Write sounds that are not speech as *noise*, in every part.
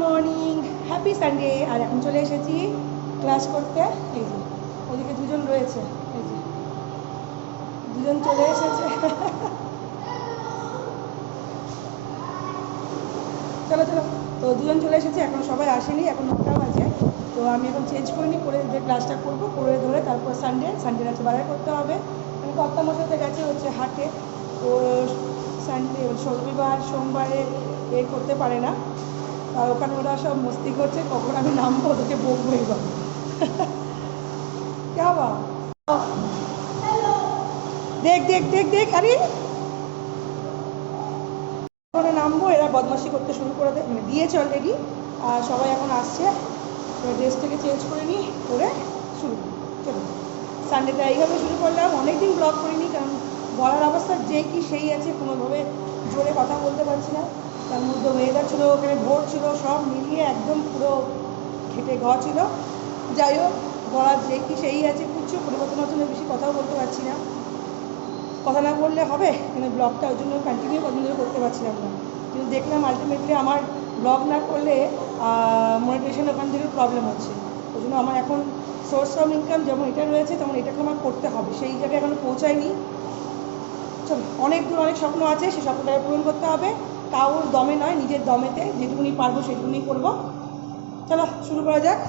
Morning happy Sunday আর এখন চলে এসেছি ক্লাস করতে। এই যে, ওদিকে দুজন রয়েছে। এই যে, দুজন চলে এসেছে। চলো চলো। তো দুজন চলে এসেছে, এখন সবাই আসেনি, এখন নটা বাজে। তো আমি এখন চেঞ্জ করিনি করে যে ক্লাসটা করব, করে ধরে তারপর সানডে সানডে আছে বাজার করতে হবে। মানে কর্তা মশাতে গেছে হচ্ছে হাটে। তো সানডে রবিবার সোমবারে এ করতে পারে না। আর ওখানে ওরা সব মস্তি করছে, কখন আমি নামবো, ওদেরকে বকবো এবার কেবা দেখ দেখ দেখ দেখ, আরে। ওখানে নামবো, এরা বদমাসি করতে শুরু করে মানে দিয়েছে অলরেডি আর সবাই এখন আসছে। ড্রেস থেকে চেঞ্জ করে নিই, করে শুরু চলো। সানডেটা এইভাবে শুরু করলাম। অনেকদিন ব্লগ করিনি, কারণ বলার অবস্থা যে কি সেই আছে, কোনোভাবে জোরে কথা বলতে পারছি না। ছিল, ওখানে ভোর ছিল, সব মিলিয়ে একদম পুরো খেটে ঘ ছিল। যাই হোক, বলার যে কি সেই আছে কিছু পরিবর্তন হচ্ছে না বেশি কথাও বলতে পারছি না। কথা না বললে হবে মানে ব্লগটা ওই জন্য কন্টিনিউ কদিন ধরে করতে পারছিলাম না। কিন্তু দেখলাম আলটিমেটলি আমার ব্লগ না করলে মনিটেশন ওখান থেকে প্রবলেম হচ্ছে। ওই জন্য আমার এখন সোর্স অফ ইনকাম যেমন এটা রয়েছে, তেমন এটাকে আমার করতে হবে। সেই জায়গায় এখনও পৌঁছায়নি। চলো, অনেক দূর অনেক স্বপ্ন আছে, সেই স্বপ্নটাকে পূরণ করতে হবে। তাও দমে নয় নিজের দমেতে যেটুকুনি পারব সেটুকুনি করব। চলো শুরু করা যাক।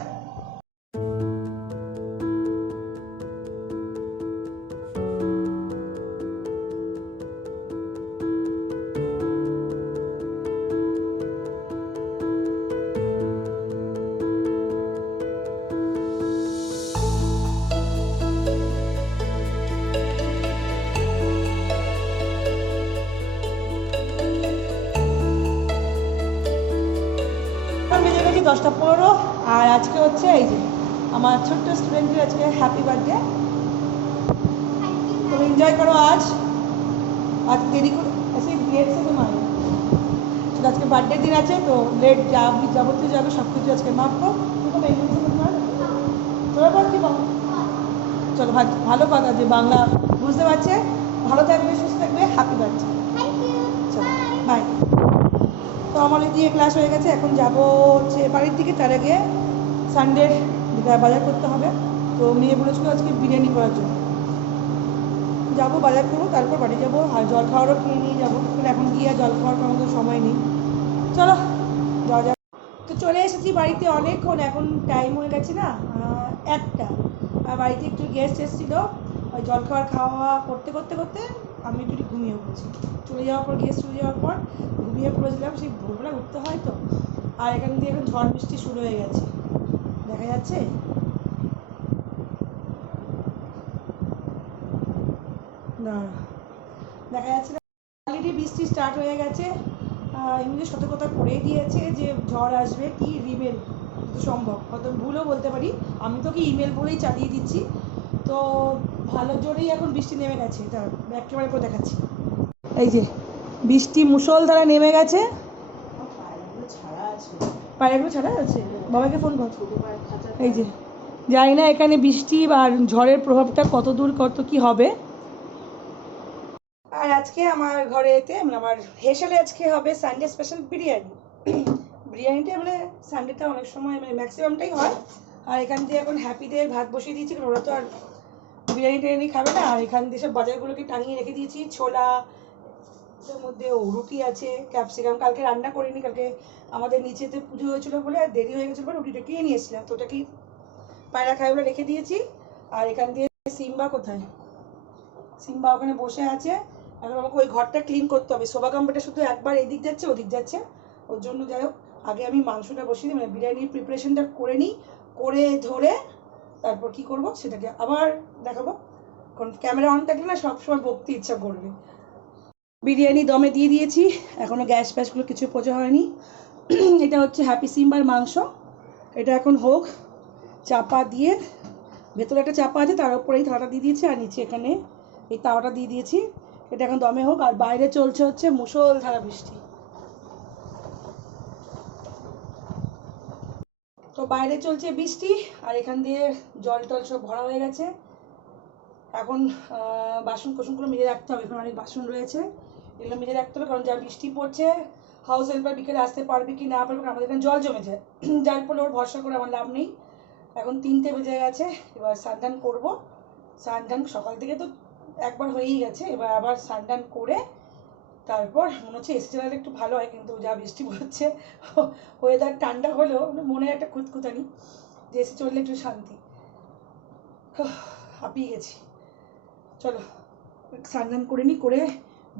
দশটা পনেরো আর আজকে হচ্ছে এই যে আমার ছোট্ট স্টুডেন্টের আজকে হ্যাপি বার্থডে তুমি এনজয় করো আজ। আজ দেরি করে এসে লেট সে তোমার। আজকে বার্থডে দিন আছে তো লেট যা যাবতীয় যাবে সব কিছু আজকে মাপবো তুমি এমনি তোমার। চলো বল কি চলো ভালো কথা যে বাংলা বুঝতে পারছে। ভালো থাকবে সুস্থ থাকবে হ্যাপি বার্থডে চলো বাই তো আমার দিয়ে ক্লাস হয়ে গেছে, এখন যাব হচ্ছে বাড়ির দিকে, তার আগে সানডে বাজার করতে হবে। তো মেয়ে বলেছিল আজকে বিরিয়ানি করার জন্য। যাব বাজার করব, তারপর বাড়ি যাব, আর জল খাওয়ারও কিনে নিয়ে যাব। কিন্তু এখন গিয়ে আর জল খাওয়ার কোনো সময় নেই। চলো, যাওয়া যাক। তো চলে এসেছি বাড়িতে অনেকক্ষণ, এখন টাইম হয়ে গেছে না একটা। আর বাড়িতে একটু গেস্ট এসেছিল। ওই জল খাওয়ার খাওয়া করতে করতে করতে আমি একটু ঘুমিয়ে পড়েছি। চলে যাওয়ার পর গেস্ট চলে যাওয়ার পর ঘুমিয়ে পড়েছিলাম, সেই ভোরবেলা উঠতে হয় তো। আর এখান দিয়ে এখন ঝড় বৃষ্টি শুরু হয়ে গেছে। দেখা যাচ্ছে? না। দেখা যাচ্ছে না। অলরেডি বৃষ্টি স্টার্ট হয়ে গেছে। এমনি সতর্কতা করেই দিয়েছে যে ঝড় আসবে কি রিমেল সম্ভব। হয়তো ভুলও বলতে পারি। আমি তোকে ইমেল বলেই চালিয়ে দিচ্ছি। তো ভালো, জোরেই এখন বৃষ্টি নেমে গেছে। তার একেবারে করে দেখাচ্ছি। এই যে, বৃষ্টি মুষলধারা নেমে গেছে। পায়রাগুলো ছাড়া আছে? বাবাকে ফোন কর। এই যে না এখানে বৃষ্টি আর ঝড়ের প্রভাবটা কত দূর, কত কি হবে। আর আজকে আমার মানে আমার হেসেলে আজকে হবে সানডে স্পেশাল বিরিয়ানি। বিরিয়ানিটা মানে সানডেটা অনেক সময় মানে ম্যাক্সিমামটাই হয়। আর এখান থেকে এখন হ্যাপিদের ভাত বসিয়ে দিয়েছি ওরা তো আর বিরিয়ানি টিরিয়ানি খাবে না? আর এখান দিয়ে সব বাজারগুলোকে টাঙিয়ে রেখে দিয়েছি। ছোলা, এর মধ্যে ও রুটি আছে, ক্যাপসিকাম। কালকে রান্না করিনি, কালকে আমাদের নিচেতে পুজো হয়েছিল বলে আর দেরি হয়ে গেছিল বলে রুটিটা কিনে নিয়েছিলাম তো ওটা কি পায়রা খাই বলে রেখে দিয়েছি। আর এখান দিয়ে সিম্বা কোথায়? সিম্বা ওখানে বসে আছে। এখন আমাকে ওই ঘরটা ক্লিন করতে হবে। শোভা কাম্পাটা শুধু একবার এদিক যাচ্ছে, ওদিক যাচ্ছে। ওর জন্য যাই হোক, আগে আমি মাংসটা বসিয়ে দিই। মানে বিরিয়ানির প্রিপারেশনটা করে নিই। করে ধরে তারপর কি করব? সেটাকে আবার দেখাবো। কারণ ক্যামেরা অন থাকলে না সবসময় বকতে ইচ্ছা করবে। বিরিয়ানি দমে দিয়ে দিয়েছি। এখনও গ্যাস ফ্যাসগুলো কিছু পোজা হয়নি। এটা হচ্ছে হ্যাপি সিম্বার মাংস। এটা এখন হোক, চাপা দিয়ে, ভেতরে একটা চাপা আছে, তার উপরে এই থালাটা দিয়ে দিয়েছি, আর নিচে এখানে এই তাওয়াটা দিয়ে দিয়েছি। এটা এখন দমে হোক, আর বাইরে চলছে হচ্ছে মুষলধারা বৃষ্টি তো বাইরে চলছে বৃষ্টি, আর এখান দিয়ে জল টল সব ভরা হয়ে গেছে। এখন বাসন কোসনগুলো মেজে রাখতে হবে, এখানে অনেক বাসন রয়েছে। এগুলো মেজে রাখতে হবে, কারণ যা বৃষ্টি পড়ছে হাউস হেল্পার বিকেলে আসতে পারবে কি না পারবে আমাদের এখানে জল জমে যায় *clears throat* যার ফলে ওর ভরসা করে আমার লাভ নেই। এখন তিনটে বেজে গেছে, এবার স্নান করব। স্নান সকাল থেকে তো একবার হয়েই গেছে, এবার আবার স্নান করে তারপর মনে হচ্ছে এসি চালালে একটু ভালো হয়, কিন্তু যা বৃষ্টি পড়ছে ওয়েদার ঠান্ডা হলেও মনে একটা খুঁতখুতানি যে এসি চললে একটু শান্তি। হাঁপিয়ে গেছি। চলো স্নান করে নিই করে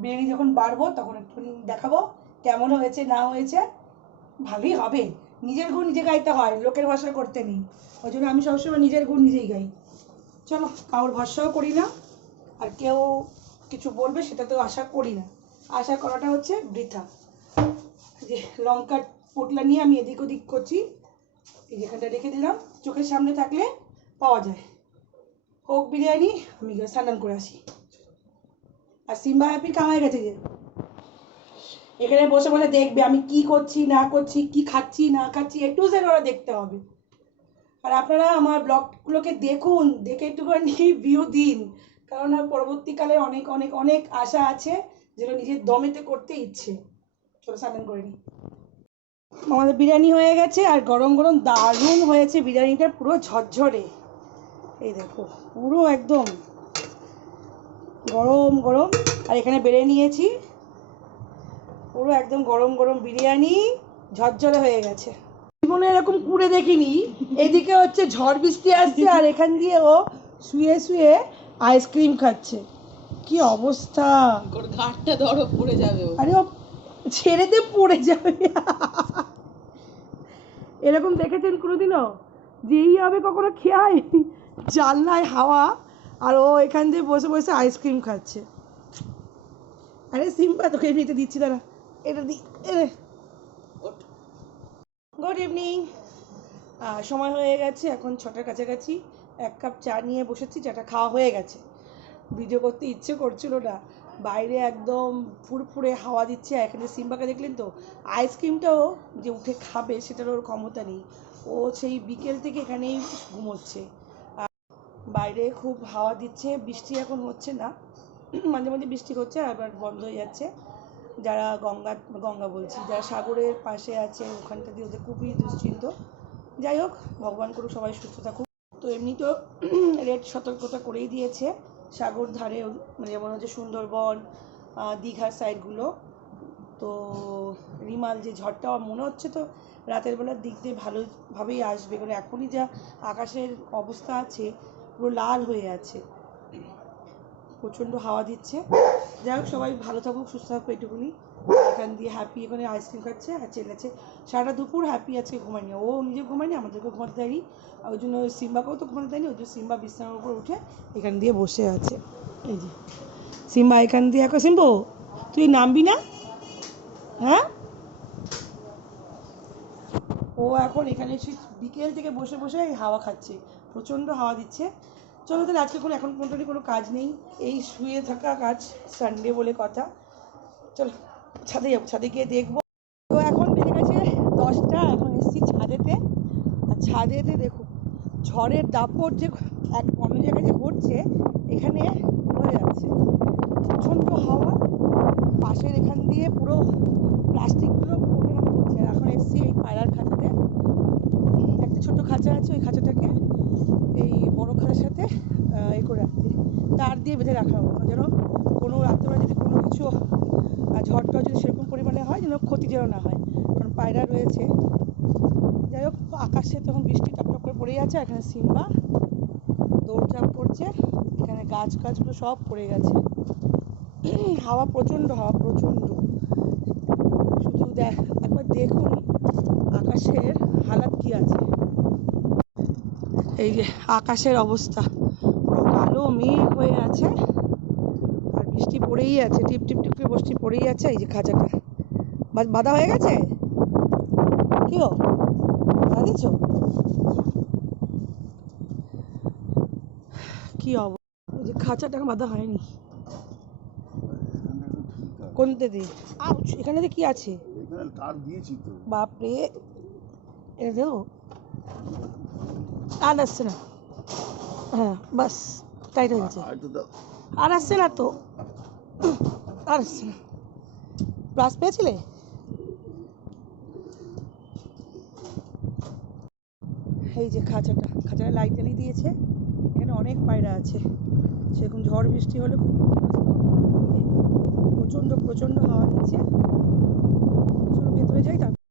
বিরিয়ানি যখন বাড়বো তখন একটু দেখাবো, কেমন হয়েছে, না হয়েছে, ভালোই হবে। নিজের গুণ নিজে গাইতে হয়, লোকের ভরসা করতে নেই। ওই জন্য আমি সবসময় নিজের গুণ নিজেই গাই। চলো, কারোর ভরসাও করি না, আর কেউ কিছু বলবে সেটা তো আশা করি না। আশা করাটা হচ্ছে বৃথা। যে লঙ্কার পোটলা নিয়ে আমি এদিক ওদিক করছি, এই যেখানটা রেখে দিলাম, চোখের সামনে থাকলে পাওয়া যায়। হোক বিরিয়ানি, আমি স্নান করে আসি। আর সিম্বা হ্যাপি কামাই গেছে যে। এখানে বসে বসে দেখবে আমি কি করছি, না করছি, কি খাচ্ছি, না খাচ্ছি একটু জেড ওরা দেখতে হবে। আর আপনারা আমার ব্লগগুলোকে দেখুন, দেখে একটুখানি *laughs* ভিউ দিন। কারণ পরবর্তীকালে অনেক অনেক অনেক আশা আছে। যেগুলো নিজের দমেতে করতে ইচ্ছে। চলো স্নান করে নিই। আমাদের বিরিয়ানি হয়ে গেছে আর গরম গরম দারুণ হয়েছে বিরিয়ানিটা, পুরো ঝরঝরে। এই দেখো, পুরো একদম গরম গরম। আর এখানে বেড়ে নিয়েছি, পুরো একদম গরম গরম বিরিয়ানি, ঝরঝরে হয়ে গেছে। জীবনে এরকম কুড়ে দেখিনি। এদিকে হচ্ছে ঝড় বৃষ্টি আসছে আর এখান দিয়ে ও শুয়ে শুয়ে আইসক্রিম খাচ্ছে। কি অবস্থা? ওর ঘাটটা ধরো পড়ে যাবে আরে ও ছেড়ে দিয়ে পড়ে যাবে। এরকম দেখেছেন কোনোদিনও? যেই হবে কখনো খেয়াই? জানলায় হাওয়া আর ও এখান দিয়ে বসে বসে আইসক্রিম খাচ্ছে। আরে সিম্পা তোকে এমনিতে দিচ্ছি দাঁড়া। এটা দি। গুড ইভিনিং সময় হয়ে গেছে এখন ছটার কাছাকাছি। এক কাপ চা নিয়ে বসেছি চাটা খাওয়া হয়ে গেছে। ভিডিও করতে ইচ্ছে করছিল না। বাইরে একদম ফুরফুরে হাওয়া দিচ্ছে। এখানে সিম্বাকে দেখলেন তো? আইসক্রিমটাও যে উঠে খাবে সেটার ওর ক্ষমতা নেই। ও সেই বিকেল থেকে এখানেই ঘুমোচ্ছে। আর বাইরে খুব হাওয়া দিচ্ছে। বৃষ্টি এখন হচ্ছে না। *clears throat* মাঝে মাঝে বৃষ্টি হচ্ছে আবার বন্ধ হয়ে যাচ্ছে। যারা গঙ্গা গঙ্গা বলছি, যারা সাগরের পাশে আছে ওখানটা দিয়ে ওদের খুবই দুশ্চিন্ত। যাই হোক, ভগবান করুক, সবাই সুস্থ থাকুক। তো এমনি তো *clears throat* রেড সতর্কতা করেই দিয়েছে। সাগর ধারে মানে যেমন হচ্ছে সুন্দরবন দীঘার সাইডগুলো তো রিমাল যে ঝড়টা মনে হচ্ছে তো রাতের বেলার দিক দিয়ে ভালোভাবেই আসবে। কারণ এখনই যা আকাশের অবস্থা আছে, পুরো লাল হয়ে আছে। প্রচণ্ড হাওয়া দিচ্ছে। যাই হোক, সবাই ভালো থাকুক, সুস্থ থাকুক, এইটুকুনি। এখান দিয়ে হ্যাপি এখানে আইসক্রিম খাচ্ছে আর চেলেছে সারাটা দুপুর হ্যাপি আজকে ঘুমায়নি। ও নিজে ঘুমায়নি আমাদেরকে ঘুমাতে দেয়নি। ওই জন্য সিম্বাকেও তো ঘুমাতে দেয়নি, ওই জন্য সিম্বা বিছানার উপর উঠে এখান দিয়ে বসে আছে। এই যে, সিম্বা এখান দিয়ে এখন, সিম্বু, তুই নামবি না? হ্যাঁ? ও এখন এখানে এসে বিকেল থেকে বসে বসে হাওয়া খাচ্ছে, প্রচণ্ড হাওয়া দিচ্ছে। চলো তাহলে আজকে কোনো এখন পর্যন্ত কোনো কাজ নেই। এই শুয়ে থাকা কাজ সানডে বলে কথা। চলো। ছাদে যাব, ছাদে গিয়ে দেখব। তো এখন বেজে গেছে দশটা, এখন এসেছি ছাদেতে। আর ছাদেতে দেখো, ঝড়ের দাপট যে এক অন্য জায়গায় যে হচ্ছে, এখানে হয়ে যাচ্ছে। প্রচণ্ড হাওয়া, পাশের এখান দিয়ে পুরো প্লাস্টিকগুলো আর এখন এসেছি এই পায়রার খাঁচাতে। একটা ছোট্ট খাঁচা আছে, ওই খাঁচাটাকে এই বড় খাঁচার সাথে এ করে রাখতে তার দিয়ে বেঁধে রাখা যেন কোনো রাত্রেবেলা যদি কোনো কিছু ঝড়টা যদি সেরকম পরিমাণে হয়, যেন ক্ষতি যেন না হয়। কারণ পায়রা রয়েছে। যাই হোক, আকাশে তখন বৃষ্টি টপটপ করে পড়ে যাচ্ছে এখানে সিম্বা, দৌড়ঝাঁপ করছে। এখানে গাছ গাছগুলো সব পড়ে গেছে। হাওয়া প্রচণ্ড হাওয়া প্রচণ্ড। শুধু দেখ, একবার দেখুন আকাশের হালাত কি আছে। এই যে আকাশের অবস্থা। কালো, মেঘ হয়ে আছে। পড়েই আছে টিপ টিপ টিপ করে বৃষ্টি পড়েই আছে এই যে খাঁচাটা। বা- বাঁধা হয়ে গেছে? কি গো? বাঁধা কি অবস্থা এই যে খাঁচাটা বাঁধা হয়নি। কোনতে দিয়ে? আউচ এখানে কি আছে? এখানে তার দিয়েছি তো। বাপরে এটা দেবো? আর আসছে না। হ্যাঁ বাস টাইট হয়ে গেছে। আর আসছে না তো? আর প্লাস পেয়েছিলে? এই যে খাঁচাটা খাঁচাটা লাইট জ্বালিয়ে দিয়েছে। এখানে অনেক পায়রা আছে। সেরকম ঝড় বৃষ্টি হলে খুব প্রচণ্ড প্রচণ্ড হাওয়া দিচ্ছে। চলো ভেতরে যাই তারপর